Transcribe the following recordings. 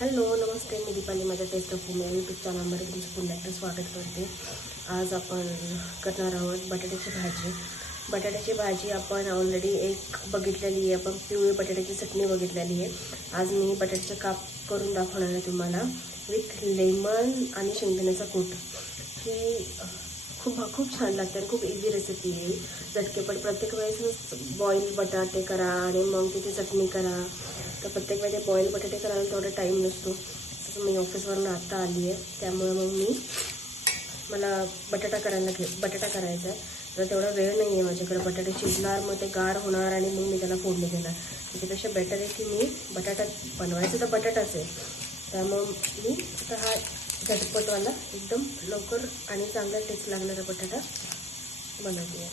Hello नमस्ते, मी दीपाली. माझ्या taste of home या YouTube चॅनलमध्ये तुमचं पुन्हा एकदा स्वागत करते. आज आपण करणार आहोत बटाट्याची भाजी. बटाट्याची भाजी आपण ऑलरेडी एक बघितलेली आहे, आपण पिवळी बटाट्याची चटणी बघितलेली आहे. आज मी बटाट्याचं काप करून दाखवणार आहे तुम्हाला विथ लेमन आणि शेंगदाण्याचा कूट. ही खूप छान लागते आणि खूप इझी रेसिपी आहे. झटकेपट प्रत्येक वेळेस बॉईल बटाटे करा आणि मग तिथे चटणी करा, तर प्रत्येक वेळेस बॉईल बटाटे करायला तेवढा टाईम नसतो. तसं मी ऑफिसवरून आत्ता आली आहे, त्यामुळे मग मला बटाटा करायचा आहे. तर तेवढा वेळ नाही आहे माझ्याकडे. बटाटे शिजणार, मग ते गार होणार आणि मग मी त्याला फोडणी देणार. त्याच्यापेक्षा बेटर आहे की मी बटाटा बनवायचं तर बटाटाच आहे. त्यामुळं मी आता हा झटपटवाला एकदम लवकर आणि चांगला टेस्ट लागणारा बटाटा बनवते आहे.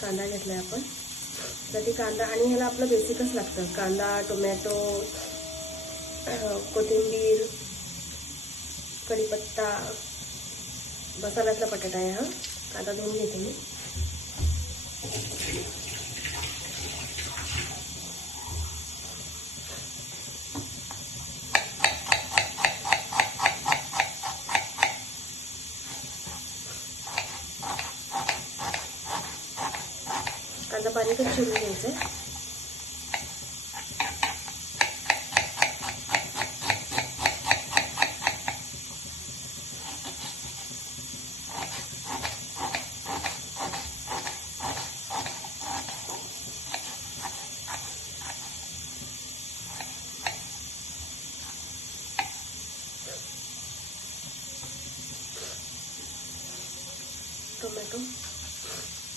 कांदा घेतला आहे आपण. तर ती कांदा आणि ह्याला आपलं बेसिकच लागतं: कांदा, टोमॅटो, कोथिंबीर, कढीपत्ता. मसाल्यातला बटाटा आहे हा. कांदा धुवून घेते मी. कांदा बारीकच चिरून घ्यायचा आहे.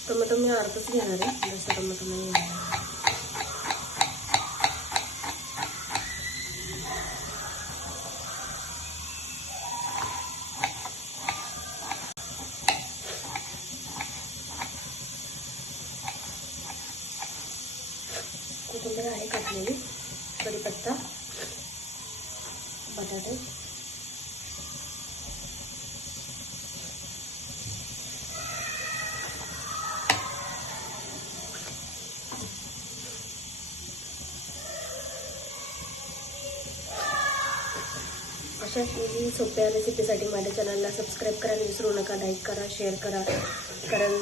टोमॅटो मी अर्धच घेणार आहे, जास्त टोमॅटो नाही घेणार. कोथिंबीर आहे कापलेली, कढीपत्ता, बटाटे, अशा इझी सोप्या रेसिपीसाठी माझ्या चॅनलला सबस्क्राईब करायला विसरू नका. लाईक करा, शेअर करा, कारण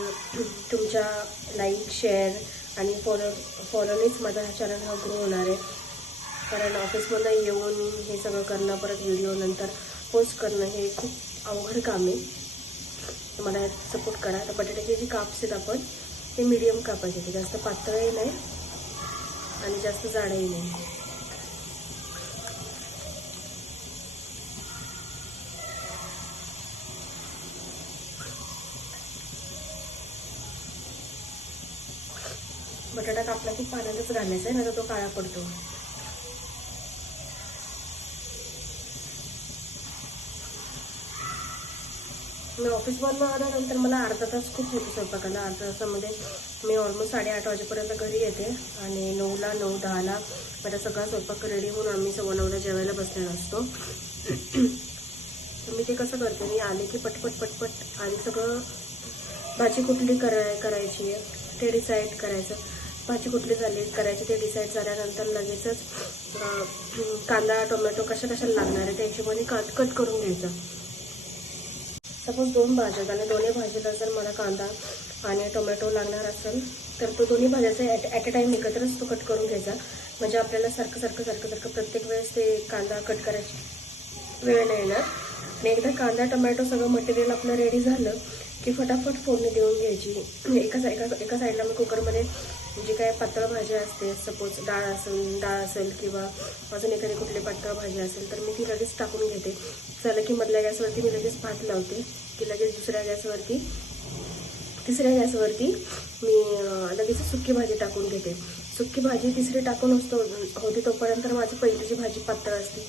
तुमच्या लाईक, शेअर आणि फॉलोनेच माझा हा चॅनल हा ग्रो होणार आहे. कारण ऑफिसमधून येऊन हे सगळं करणं, परत व्हिडिओ नंतर पोस्ट करणं हे खूप अवघड काम आहे. तर मला सपोर्ट करा. तर बटाट्याचे जे काप्स आहेत आपण ते मीडियम कापायचे, ते जास्त पातळही नाही आणि जास्त जाडही नाही. बटाटा कापला की पाण्यातच घालायचा आहे, नाही तो काळा पडतो. मी ऑफिसमधून आल्यानंतर मला अर्धा तास खूप होतो स्वयंपाकाला. अर्धा तासामध्ये मी ऑलमोस्ट 8:30 वाजेपर्यंत घरी येते आणि 9ला 9:10ला माझा सगळा स्वयंपाक रेडी होऊन आम्ही 9:15ला जेवायला बसलेला असतो. तर मी ते कसं करते, मी आले की पटपट आणि सगळं भाजी कुठली करायची आहे ते डिसाईड करायचं. भाजी कुठली करायची ते डिसाईड झाल्यानंतर लगेचच कांदा, टोमॅटो कशाला लागणार आहे त्या हिशोबाने कट करून घ्यायचं. सपोज 2 भाज्या आणि दोन्ही भाजीला जर मला कांदा आणि टोमॅटो लागणार असेल तर तो दोन्ही भाज्याचा ॲट अ टाईम एकत्रच तो कट करून घ्यायचा. म्हणजे आपल्याला सारखं प्रत्येक वेळेस ते कांदा कट करायची वेळ नाही येणार. आणि एकदा कांदा, टोमॅटो सगळं मटेरियल आपलं रेडी झालं की फटाफट फोडणी देऊन घ्यायची. एका साईडला मी कुकरमध्ये जी काय पातळ भाजी असते, सपोज डाळ असेल किंवा अजून एखादी कुठली पातळ भाजी असेल तर मी ती लगेच टाकून घेते. झालं की मधल्या गॅसवरती मी लगेच भात लावते की लगेच तिसऱ्या गॅसवरती मी लगेच सुकी भाजी टाकून घेते. सुकी भाजी तिसरी टाकून होती तोपर्यंत माझी पहिली जी भाजी पातळ असते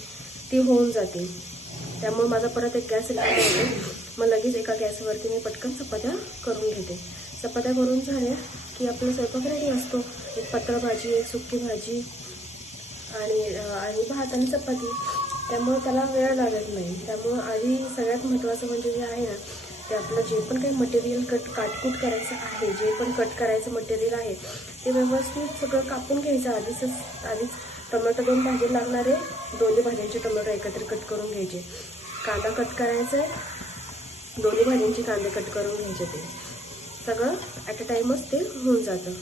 ती होऊन जाते. त्यामुळे माझा परत एक गॅस रिकामा होतो. मग लगेच एका गॅसवरती मी पटकन चपात्या करून घेते. चपात्या करून झाल्या की आपला स्वयंपाक रेडी असतो. एक पातळ भाजी, एक सुकी भाजी आणि भात आणि चपाती. त्यामुळे त्याला वेळ लागत नाही. त्यामुळं आधी सगळ्यात महत्त्वाचं म्हणजे जे आहे ना, ते आपलं जे पण काही मटेरियल काटकूट करायचं आहे, जे पण कट करायचं मटेरियल आहे ते व्यवस्थित सगळं कापून घ्यायचं आधीच. टोमॅटो 2 भाजीला लागणारे दोन्ही भाज्यांचे टोमॅटो एकत्र कट करून घ्यायचे. कांदा कट करायचा आहे, दोन्ही भाज्यांचे कांदे कट करून घ्यायचे. ते सगळं ॲट अ टाईमच ते होऊन जातं.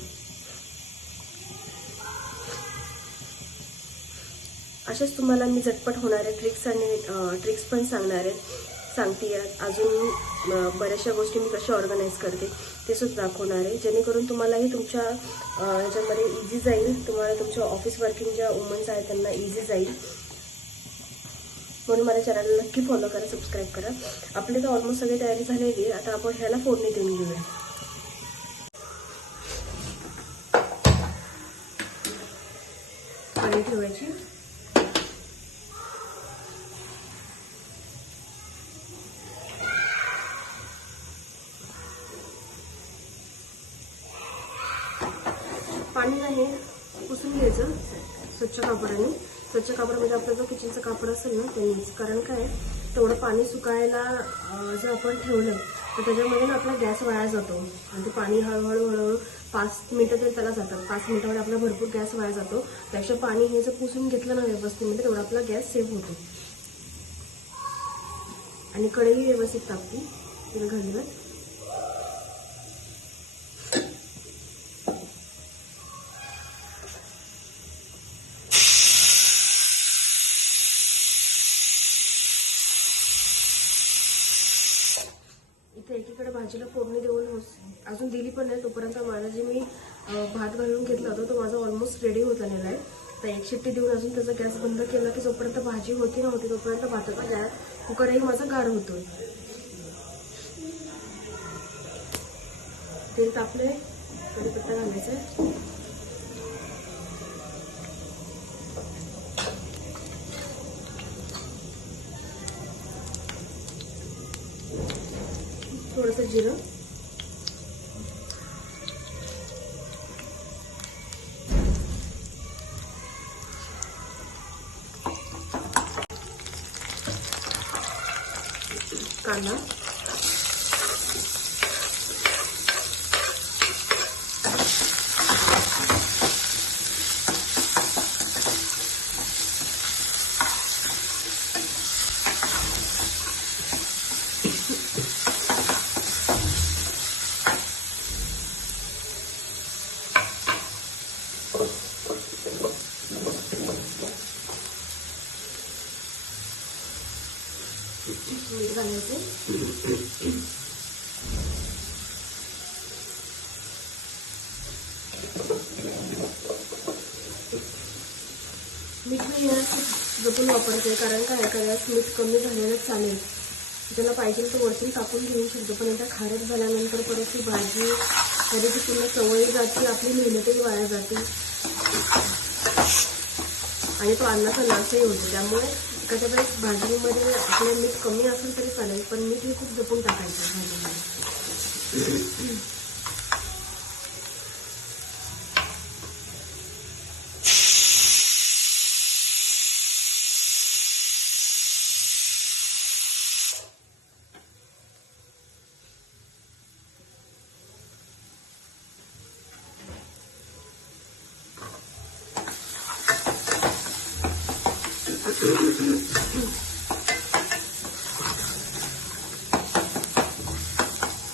असेच तुम्हाला मी झटपट होणारे ट्रिक्स पण सांगते. अजून बऱ्याचशा गोष्टी मी कशा ऑर्गनाईज करते ते सुद्धा दाखवणार आहे, जेणेकरून तुम्हालाही तुमच्या ह्याच्यामध्ये इझी जाईल. तुम्हाला तुमच्या ऑफिस वर्किंग ज्या वुमन्स आहेत त्यांना इझी जाईल. म्हणून माझ्या चॅनलला नक्की फॉलो करा, सबस्क्राईब करा. आपली तर ऑलमोस्ट सगळी तयारी झालेली आहे. आता आपण ह्याला फोडणी देऊन घेऊया. पाणी ठेवायची. पाणी नाही पुसून घ्यायचं स्वच्छ कापडाने. स्वच्छ कापड म्हणजे आपला जो किचनचं कापड असेल ना त्यांनीच. कारण काय तेवढं पाणी सुकायला जर आपण ठेवलं तर त्याच्यामध्ये ना आपला गॅस वाया जातो. आणि ते पाणी हळूहळू 5 मिनिटं तरी त्याला जातात. 5 मिनिटामध्ये आपला भरपूर गॅस वाया जातो. त्यापेक्षा पाणी हे जर पुसून घेतलं ना व्यवस्थित तेवढा आपला गॅस सेव्ह होतो. आणि कढई व्यवस्थित तापती तिला घालून. इथे एकीकडे भाजीला फोडणी देऊन अजून दिली पण नाही. तोपर्यंत माझा जे मी भात घालून घेतला होता तो माझा ऑलमोस्ट रेडी होत आलेला आहे. तर एक शिट्टी देऊन अजून त्याचा गॅस बंद केला की जोपर्यंत भाजी होती नव्हती तोपर्यंत भाताचा गॅस कुकरही माझा गार होतोय. तेल तापले, कढीपत्ता घालायचा आहे. थोडंसं जिरं, कांदा, मीठ घालायचं. मीठ मी जपून वापरते. कारण काय एखाद्या मीठ कमी झालेलं चालेल, ज्याला पाहिजे तो वरतून टाकून घेऊ शकतो. पण एकदा खारट झाल्यानंतर परत ती भाजी तरी ती पूर्ण सवय जाते, आपली मेहनतही वाया जाते आणि तो अन्नाचा नाशही होतो. त्यामुळे एखाद्या वेळेस भाजीमध्ये आपलं मीठ कमी असेल तरी चालेल, पण मीठ हे खूप जपून टाकायचं भाजीमध्ये.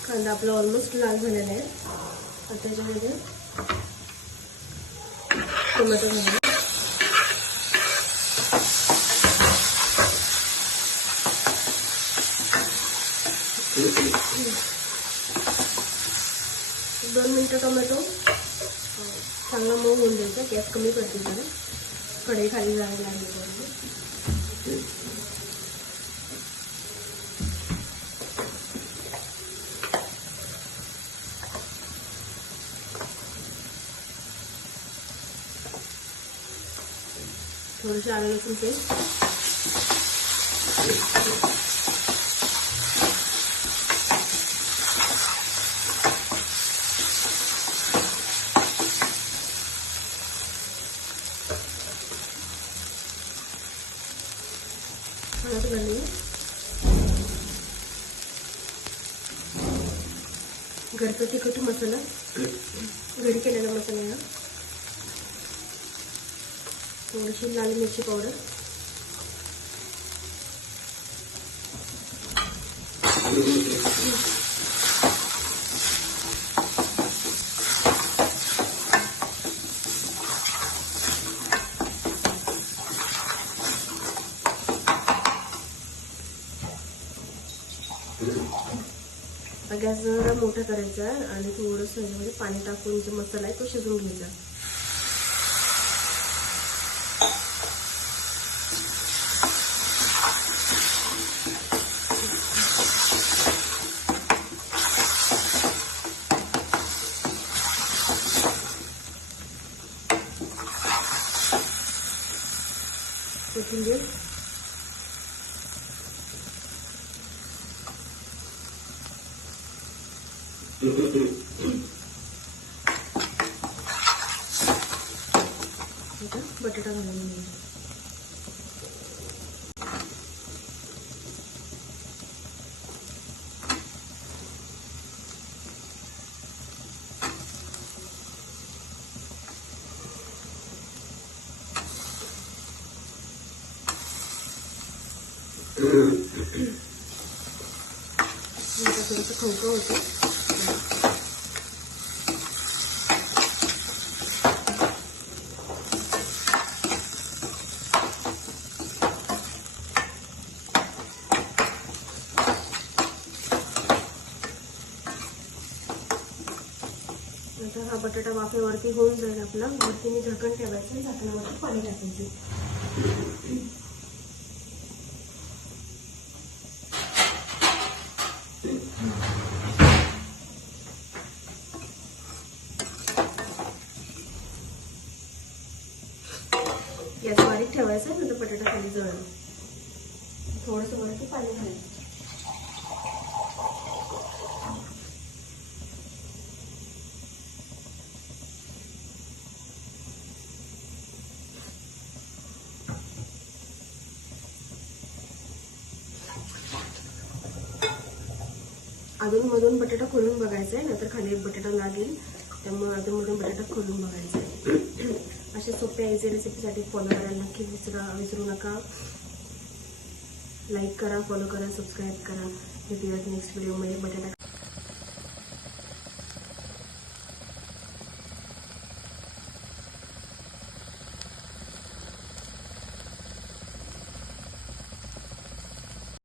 कांदा आपला ऑलमोस्ट लाल झालेला आहे. आता त्याच्यामध्ये टोमॅटो घालू. दोन मिनिटं टोमॅटो चांगला मऊ होऊन द्यायचा. गॅस कमी करते जरा, कढई खाली जायला लागली. थोडीशी आलं लसूण पेस्ट, हळद घालून, घरचा तिखट मसाला, घरी केलेला मसाला, थोडीशी लाल मिरची पावडर, गॅस जरा मोठा करायचा आहे आणि थोडंसं ह्याच्यामध्ये पाणी टाकून जो मसाला आहे तो शिजवून घ्यायचा. कोथिंबीर, बटाटा घालून घ्यायचा. थोडंसं खवखव होतं. आता हा बटाटा वाफेवरती होऊन जाईल आपला. वरती मी झाकण ठेवायचं, झाकणावरती पाणी टाकायचं. गॅस बारीक ठेवायचा, नंतर बटाटा खाली जळलं. थोडंसं वरती पाणी घालायचं. अधूनमधून बटाटा खोलून बघायचा आहे, नंतर खाली बटाटा लागेल, त्यामुळे अधूनमधून बटाटा खोलून बघायचा आहे. अशा सोप्या इझी रेसिपीसाठी फॉलो करायला नक्की विसरू नका. लाईक करा, फॉलो करा, सबस्क्राईब करा. भेटूयात नेक्स्ट व्हिडिओमध्ये बटाटा